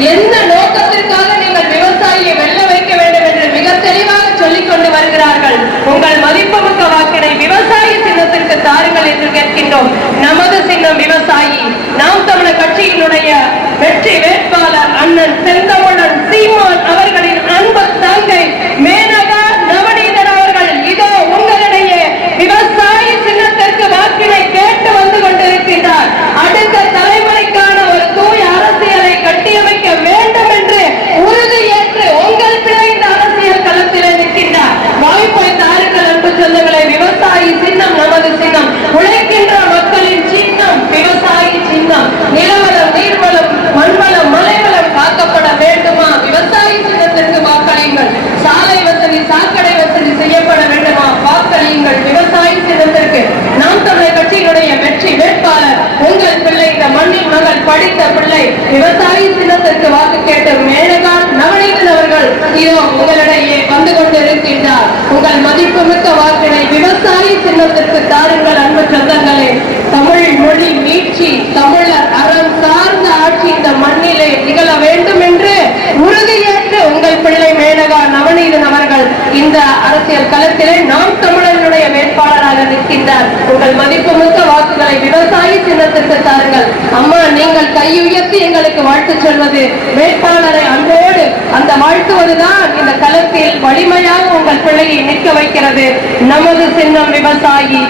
எந்த நோக்கத்திற்காக நீங்கள் விவசாயியை வெல்ல வைக்க வேண்டும் என்று மிக தெளிவாக சொல்லிக் கொண்டு வருகிறார்கள். உங்கள் மதிப்புமிக்க வாக்கினை விவசாய சின்னத்திற்கு தாருங்கள் என்று கேட்கின்றோம். நமது சின்னம் விவசாயி. நாம் தமிழர் கட்சியினுடைய வெற்றி வேட்பாளர் அண்ணன் செந்தம் விவசாயி சின்னத்திற்கு வாக்கு கேட்டு மேலகா நவநீதன் அவர்கள் இதோ உங்களிடையே வந்து கொண்டிருக்கின்றார். உங்கள் மதிப்புமிக்க வாக்கினை விவசாயி சின்னத்திற்கு தாருங்கள் அன்பு சொந்தங்களே. தமிழ் மொழி மீட்சி தமிழர் அறம் சார்ந்த ஆட்சி இந்த மண்ணிலே நிகழ வேண்டும் என்று உறுதியேற்று உங்கள் பிள்ளை மேனகா நவநீதன் அவர்கள் இந்த அரசியல் களத்திலே நாம் தமிழர்களுடைய வேட்பாளராக நிற்கின்றார். உங்கள் மதிப்புமிக்க வாக்குகளை விவசாயி சின்னத்திற்கு சொல்வது வேட்பாளரை அன்போடு அந்த வாழ்த்துவதுதான் இந்த களத்தில் வலிமையாக உங்கள் பிள்ளையை நிற்க வைக்கிறது. நமது சின்னம் விவசாயி